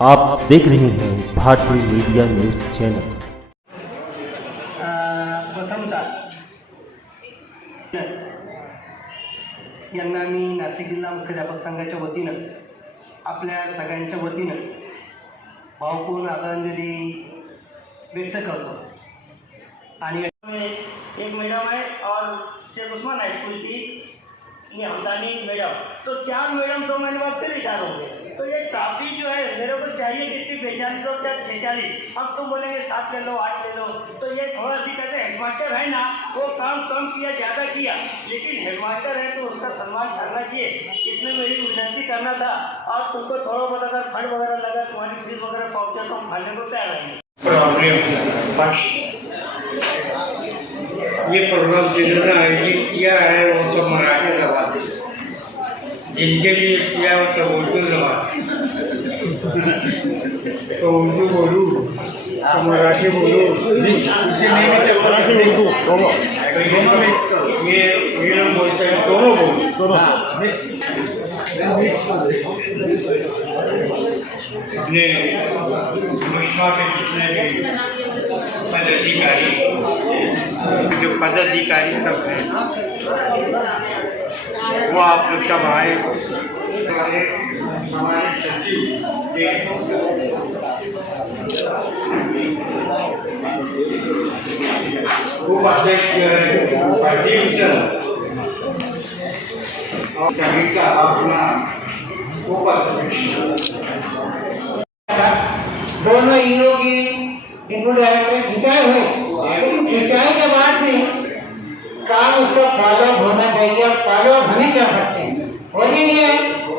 आप देख रहे हैं भारतीय मीडिया न्यूज चैनल। प्रथमतः यांना मी नाशिक जिल्हा मुख्याध्यापक संघाच्या वतीनं आपल्या सगळ्यांच्या वतीनं भावपूर्ण आदरांजली व्यक्त करतो। आणि एक मैडम है और शेख उस्मान हाई स्कूल की ये हमदानी मैडम, तो 4 मैडम 2 महीने बाद फिर रिटायर होंगे। तो ये ट्रॉफी जो है मेरे को चाहिए कितनी 45 तो क्या 46, अब तुम बोलेंगे 7 ले लो 8 ले लो। तो ये थोड़ा सी कहते हैं हेडमास्टर है ना, वो काम कम किया ज़्यादा किया, लेकिन हेडमास्टर है तो उसका सम्मान करना चाहिए। इसमें मेरी विनती करना था और तुमको थोड़ा बहुत अगर फंड वगैरह लगा, तुम्हारी फीस वगैरह पहुँचा तो हम भरने को तैयार रहेंगे। ये प्रोग्राम जिन्होंने आयोजित किया है वो सब मराठी लगा, जिनके लिए किया वो सब उर्दू लगा। तो उर्दू बोलूँ तो मराठी बोलूँ, दोनों मिक्स करो। ये लोग बोलते हैं दोनों बोलो, अपने मुश्मा के जितने भी पदाधिकारी जो पदाधिकारी सब हैं वो आप लोग सब आए। हमारे सचिव उपाध्यक्ष पार्टी और सभी का अपना उपाध्यक्ष दोनों हीरो की इनपुट डायरेक्टर खिंचाए हुए, लेकिन खिंचाई के बाद भी काम उसका फॉलो होना चाहिए और फॉलो हम ही कर सकते हैं। वजह ये है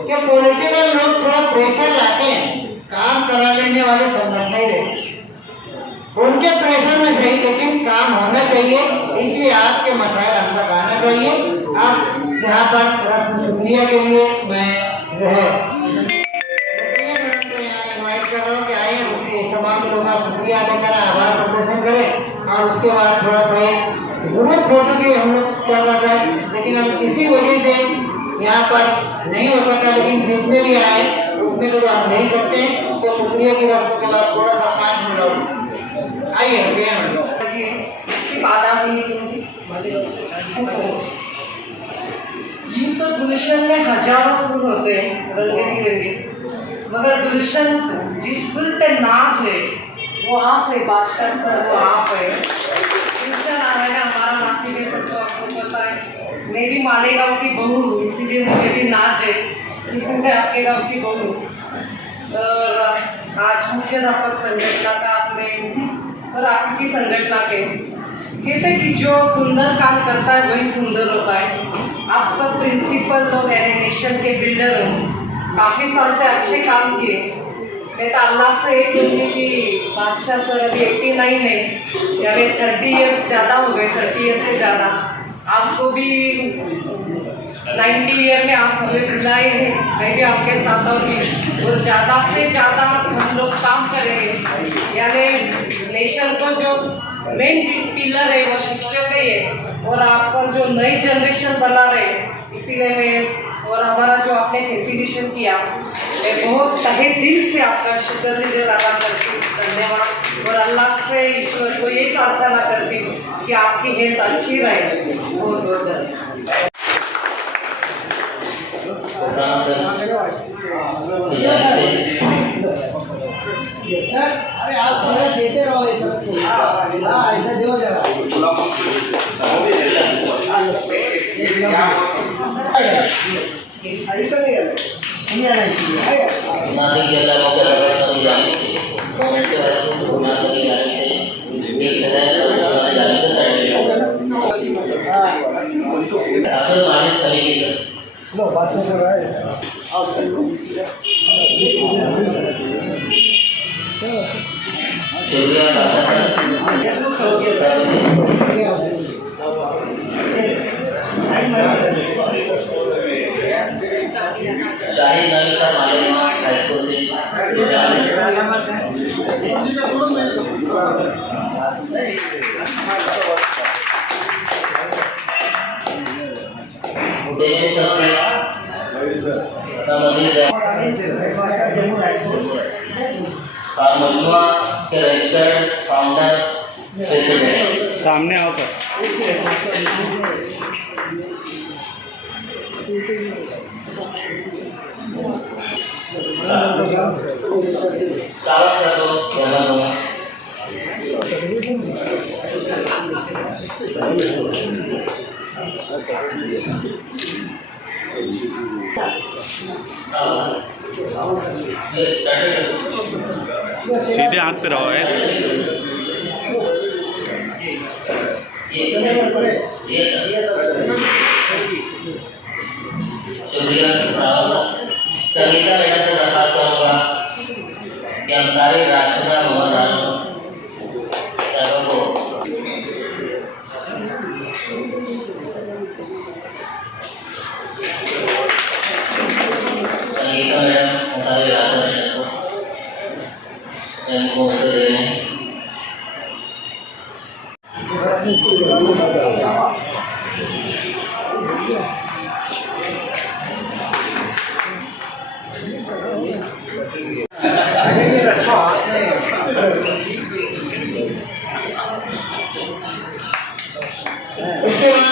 कि पॉलिटिकल लोग थोड़ा प्रेशर लाते हैं, काम करा लेने वाले संगठन नहीं रहते, उनके प्रेशर में सही, लेकिन काम होना चाहिए। इसलिए आपके मसाइल हम तक आना चाहिए। आप यहाँ पर थोड़ा शुक्रिया के लिए मैं जो है इन्वाइट कर रहा हूँ कि आइए तमाम लोग आप शुक्रिया अदा करें, आभार प्रदर्शन करें और उसके बाद थोड़ा सा ग्रुप फोटो की हम लोग कर रहा था, लेकिन हम किसी वजह से यहाँ पर नहीं हो सका। लेकिन जितने भी आए उतने तो हम नहीं सकते, तो शुक्रिया की रस्म के बाद थोड़ा सा 5 मिनट आइए यूं तो गुलशन में हजारों फूल होते हैं रंगीन रंगीन, मगर गुलशन जिस फूल पे नाच है वो आप है, बादशाह सर वो आप है। गुलशन आएगा हमारा नासिक है, सबको आपको पता है। मैं भी माले गाँव की बहू हूँ, इसीलिए मुझे भी नाच है, लेकिन मैं आपके गाँव की बहू हूँ। और आज मुख्याध्यापक संगठन का आपने और आपकी संगठन के कहते कि जो सुंदर काम करता है वही सुंदर होता है। आप सब प्रिंसिपल लोग एनिमेशन के बिल्डर हो, काफ़ी साल से अच्छे काम किए। मैं तो अल्लाह से एक कहूँगी कि बादशाह सर अभी 89 है, यानी 30 ईयर्स ज़्यादा हो गए, 30 ईयर से ज़्यादा। आपको भी 90 ईयर में आप हमें बुलाए हैं, मैं भी आपके साथ आऊँगी और ज़्यादा से ज़्यादा हम लोग काम करेंगे। यानी नेशन को जो मेन पिलर है वो शिक्षक है, और आपका जो नई जनरेशन बना रहे, इसीलिए मैं और हमारा जो आपने फैसिलिटेशन किया, मैं बहुत तहे दिल से आपका शुक्रिया अदा करती हूँ, धन्यवाद। और अल्लाह से ईश्वर को ये प्रार्थना करती हूँ कि आपकी हेल्थ अच्छी रहे। बहुत बहुत धन्यवाद। अरे आप देते रहो ये सब, ऐसा दो जरा बात कर रहा है। शाही नगर का मालिक हाई स्कूल से उद्देश्य और मजमुआ के रजिस्टर्ड फाउंडर प्रेसिडेंट। सामने आओ सर। दावा कर दो दोनों दोनों। सीधे आंख पे रहो है। शुक्रिया। संगीता मैडम से दरखास्त करूँगा कि हम सारे राष्ट्रगान मोहन साहब को संगीता मैडम हमारे राष्ट्रगान को उत्तर दे रहे हैं। उसके बाद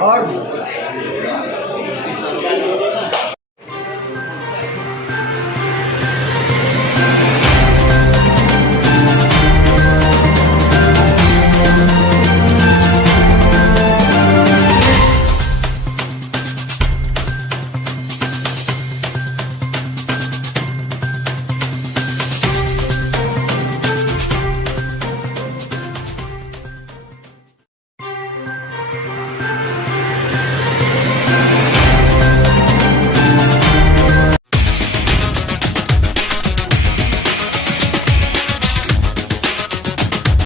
और